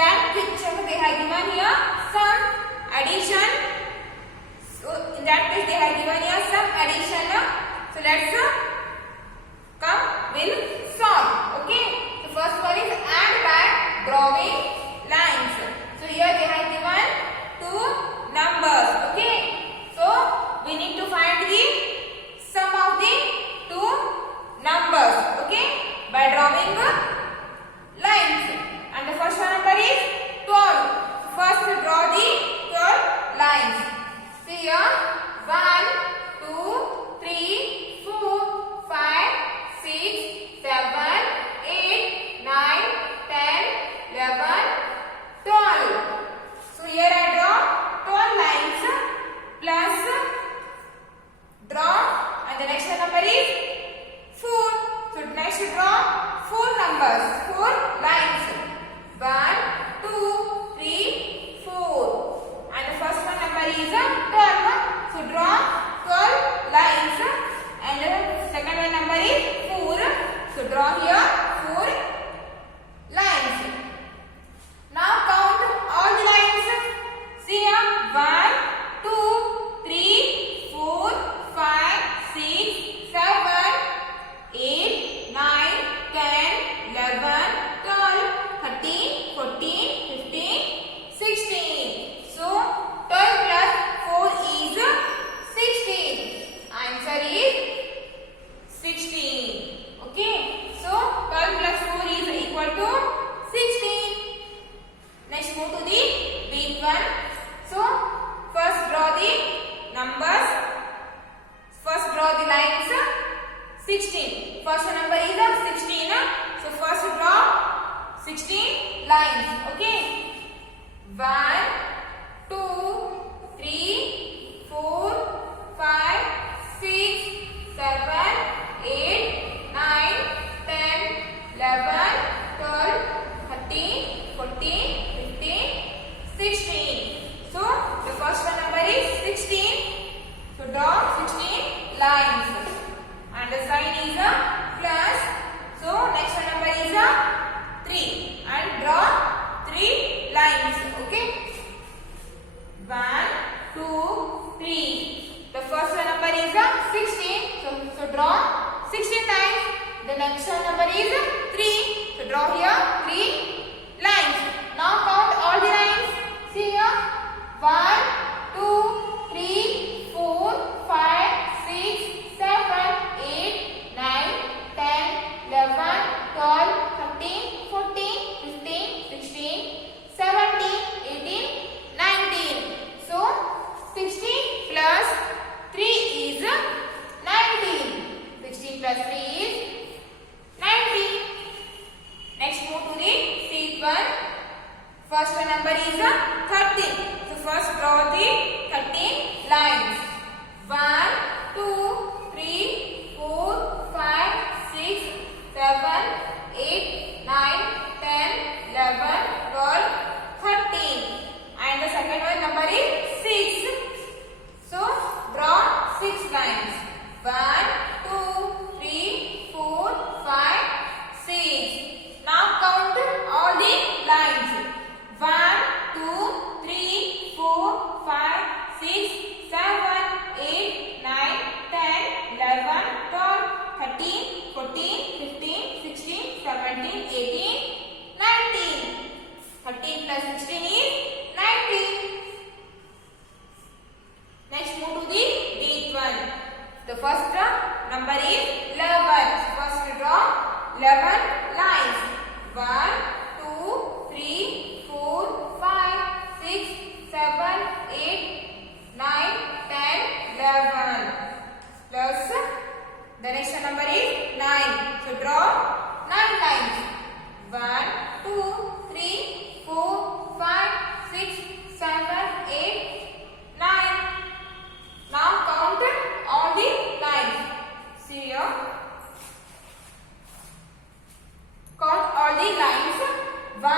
that picture they have given here some addition. So in that case they have given here some addition. So let's come will solve. Okay. The first one is add by drawing lines. So here they have given two numbers. Okay. So we need to find the sum of the two numbers. Okay. By drawing lines. And the first one number is 12. First draw the 12 lines. See here 1, 2, 3, 4, 5, 6, 7, 8, 9, 10, 11, 12. So here I draw 12 lines plus draw and the next number is 4. So next draw 4 numbers, 4 lines. 1, 2, 3, 4. And the first one number is 12. So draw 12 lines. And the second one number is 4. So draw here 4 lines. Now count all the lines. See here 1, 2, 3, 4, 5, 6, 7, 8, 9, 10, 11, 12, 13, 14, 15, 16. So 12 plus 4 is 16. Answer is 16. Okay. So 12 plus 4 is equal to 16. Next move to the big one. So first draw the numbers. First draw the lines. 16. First number is 16. So first draw 16 lines. Okay. 1, 2, 3, 4, 5, 6, 7, 8, 9, 10, 11, 12, 13, 14, 15, 16. So the first one number is 16. So draw 16 lines. And the sign is a plus. So next one number is a 3. And draw 3 lines. Okay. 1, 2, 3. The first one number is a 16. So draw 16 lines. The next one number is 3. So draw here 3 lines. Now count all the lines. See here 1, 2, 3, 4, 5, 6, 7, 8, 9, 10, 11, 12, 13, 14, 15, 16, 17, 18, 19. So 16 plus 3 is 19. 16 plus 3 is 19. Next move to the fifth one. First one number is 13. So first draw the 13 lines. 1, 2, 3, 4, 5, 6, 7, 8, 9, 10, 11, 12, 13. And the second one number is 6. So draw 6 lines. 1, 2, 3, 4, 5, 6. Now count all the lines. 1, 2, 3, 4, 5, 6, 7, 8, 9, 10, 11, 12, 13, 14, 15, 16, 17, 18, 19. 13 plus 16 is 19. Next move to the eighth one. The first number is 11. First draw 11 lines. 1, 2, 3, 4, 5, 6, 7, 8, 9, 10, 11. Plus the next number is 9. So draw 9 lines. 1, 2, 3, 4, 5, 6, 7, 8, 9. Now count all the lines. See here. Count all the lines. 1,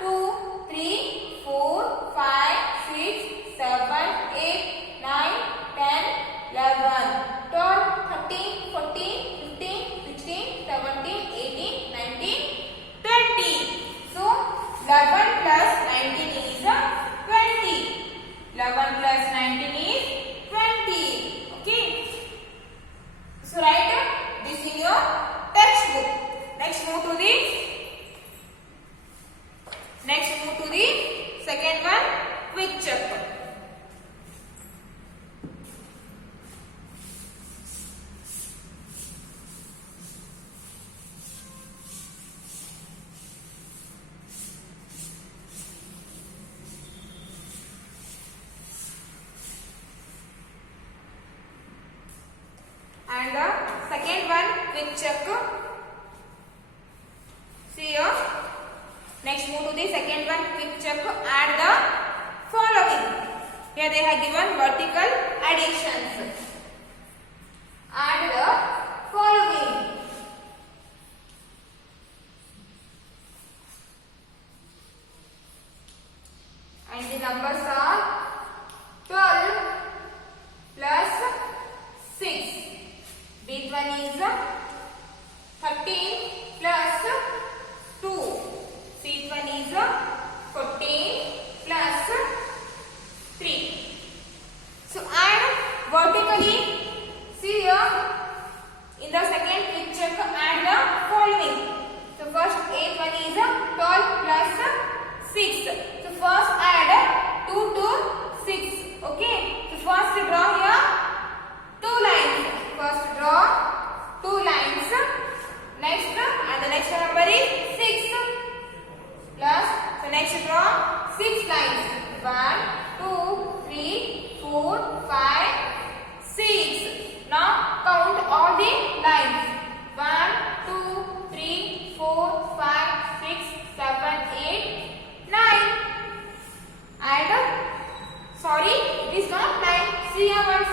2, 3, 4, 5, 6, 7, 8, 9, 10, 11, 12, 13, 14, 15, 16, 17, 18, 19, 20. 11 plus 19 is 20. 11 plus 19 is 20. Okay. So write this in your textbook. Next move to the second one, quick check. And the second one, quick check. See here. Next move to the second one, quick check. Add the following. Here they have given vertical additions. Add the following. And the numbers are 12 plus 6. Big one is 13 plus 2. Sixth one is 14 plus 3. So add vertically. See here in the second picture, add the following. So first eighth one is 12 plus 6. So first add 2 to 6. Okay. So first draw here 2 lines. First draw 2 lines. Next, and the next number is 6 plus. So next draw 6 lines. 1, 2, 3, 4, 5, 6. Now count all the lines. 1, 2, 3, 4, 5, 6, 7, 8, 9. And sorry, it is not 9. See here once.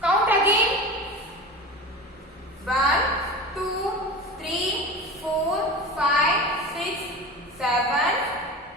Count again. 1, 2, 3, 4, 5, 6, 7,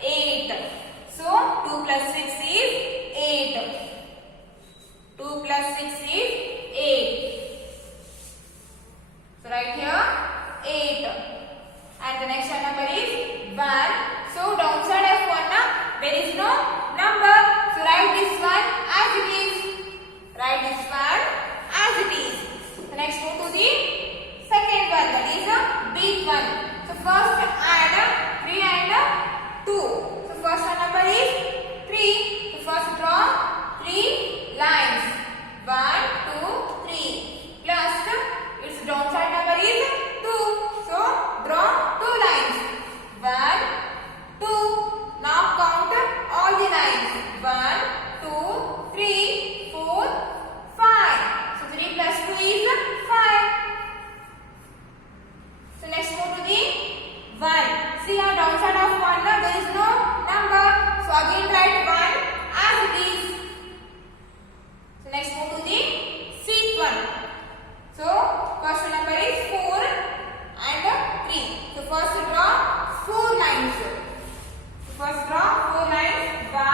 8. So 2 plus 6 is 8. 2 plus 6 is 8. So right here 8. And the next number is 1. So downside of 1, there is no number. So write this one as it is. Write this one as it is. So next move to the second one, that is a big one. So first add 3 and 2. So first number is 3. So first draw 3 lines. 1, 2, 3. Plus its downside number is 2. So draw 2 lines. 1, 2. Now count all the lines. 1, 2, 3, 4, 5. So 3 plus 2 is 5. So next move to the 1. See our downside of 1, there is no number. So again write 1 as it is. So next move to the sixth one. So first number is 4 and 3. So first draw 4 lines. So first draw 4 lines. 1,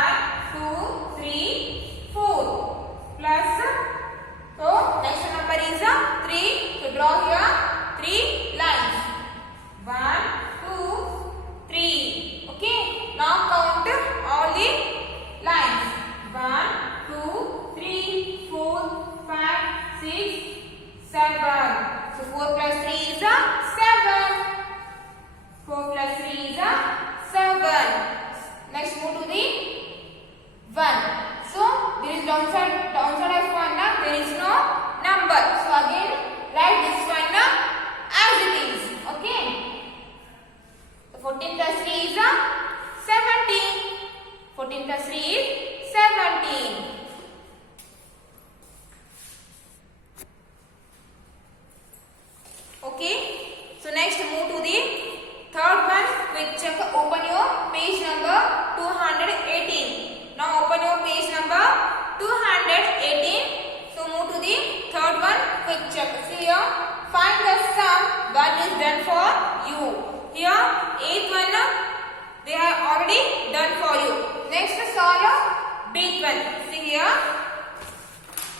2, 3, 4. Plus. So next number is 3. So draw here 3 lines. 1, 2, 3. Okay. Now count all the lines. 1, 2, 3, 4, 5, 6, 7. So 4 plus 3 is 7. 4 plus 3 is 7. Next move to the 1. So there is downside of 1, there is no number. So again write this one as it is. Okay. So 14 plus 3 is 17. 14 plus 3 is 17. Okay. So next move to the third one. Quick check. Open your page number 218. Now open your page number 218. So move to the third one. Quick check. See here. Find the sum. One is done for you. Here eighth one they have already done for you. Next solve big one. See here.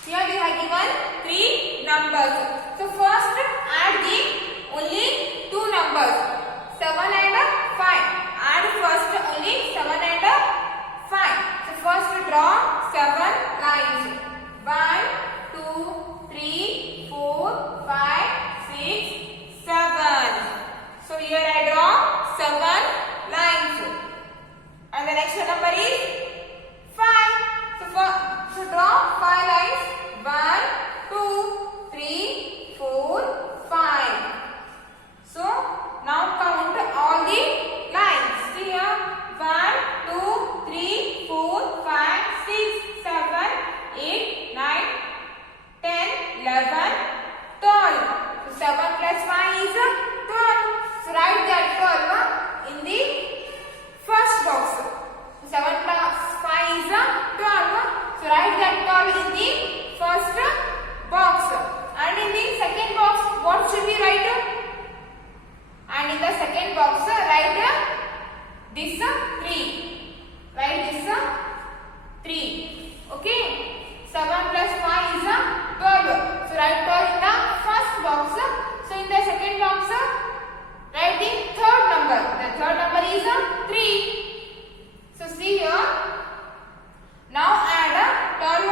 Here they have given 3 numbers. So first add the only 2 numbers. 7 and 5. Add the next number is 5. So draw 5 lines. 1, 2, 3, 4, 5. So now count all the lines. See here. 1, 2, 3, 4, 5, 6, 7, 8, 9, 10, 11, 12. So 7 plus 5 is 12. So write that 12 in the first box. So 7 plus 5 is 12. So write that 12 in the first box. And in the second box, what should we write? And in the second box, write this 3. Write this 3. Okay. 7 plus 5 is 12. So write 12 in the first box. So in the second box, write the third number. The third number is 3. So see here. Now add 12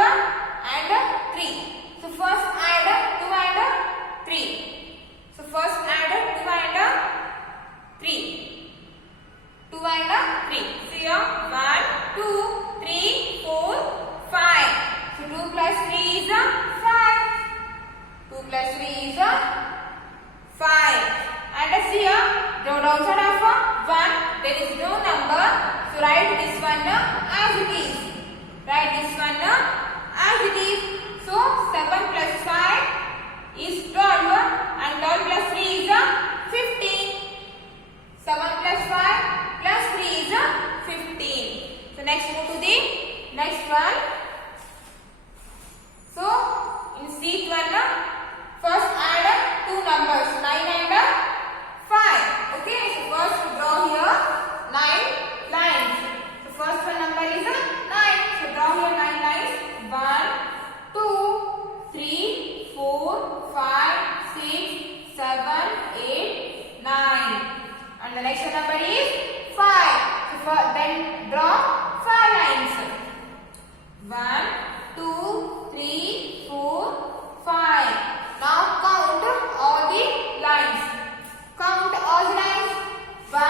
and 3. So first add 2 and 3. So first add 2 and 3. 2 and 3. See here. 1, 2, 3, 4, 5. So 2 plus 3 is 5. 2 plus 3 is 5. And see here. The downside of 1, there is no number. So write this one as it is. Write this one as it is. So 7 plus 5 is 12 and 12 plus 3 is 15. 7 plus 5 plus 3 is 15. So next move to the next one. So in sheet 1, first add 2 numbers 9 and 5. Okay, so first draw here 9 lines. So first one number is 9. So draw here 9 lines. 1, 2, 3, 4, 5, 6, 7, 8, 9. And the next number is 5. So then draw 5 lines. 1, 2, 3, 4, 5. Now count all the lines. Count all the lines. 1,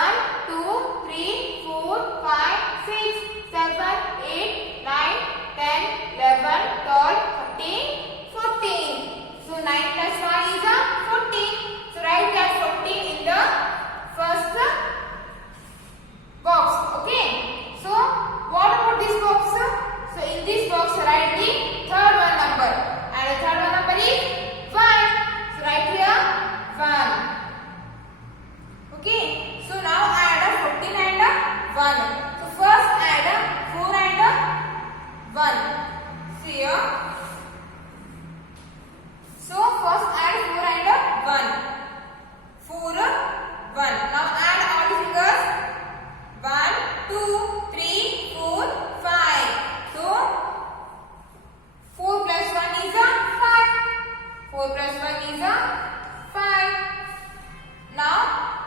2, 3, 4, 5, 6, 7, 8, 9, 10, 11, 12, 13, 14. So 9 plus 5 is 14. So write that 14 in the first box. Okay. So what about this box? So in this box write the third one number. And the third one number is 1. So write here 1. Okay. So now add 14 and 1. So first add 4 and 1. See here. So first add 4 and 1. 4, 1. Now add all the figures. 1, 2, 3, 4, 5. So 4 plus 1 is 5. 4 plus 1 is 5. Now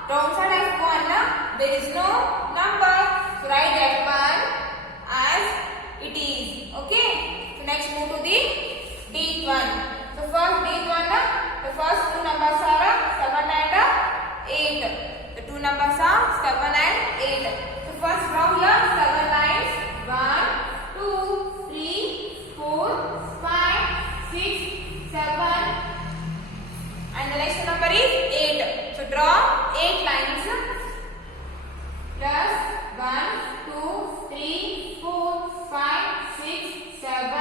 downside of 1, there is no number. So write that 1 as it is. Okay. So next move to the date 1. So first date 1, the first two numbers are 7 and 8. The two numbers are 7 and 8. So first draw here 7 lines. 1, 2, 3, 4, 5, 6, 7. And the next number is 8. So draw 8 lines. Plus 1, 2, 3, 4, 5, 6, 7,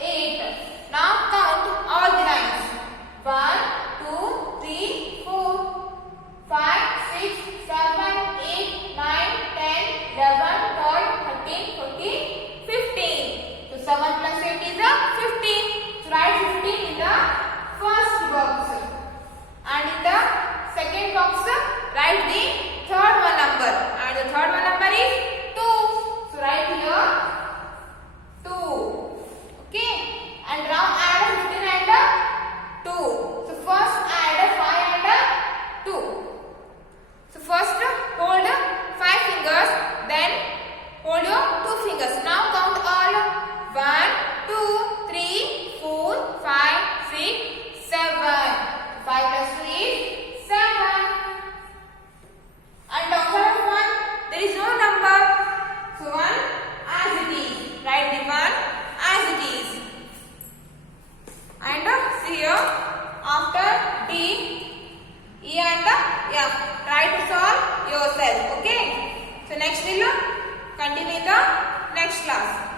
8. Now count all the lines. 1, 2, 3, 4, 5, 6, 7, 8, 9, 10, 11, 12, 13, 14, 15. So 7 plus 8 is 15. So write 15 in the first box. And in the second box, write the third one number. And the third one number is 2. So write here 2. Okay. And now add 15 and 2. So first add 5 and 2. So first hold 5 fingers, then hold your 2 fingers. Now count all. 1, 2, 3, 4, 5, 6, 7. 5 plus 2 is 7. one as it is. Write the one as it is. And see here, after D, E and F. Try to solve yourself. Okay. So next we'll continue in the next class.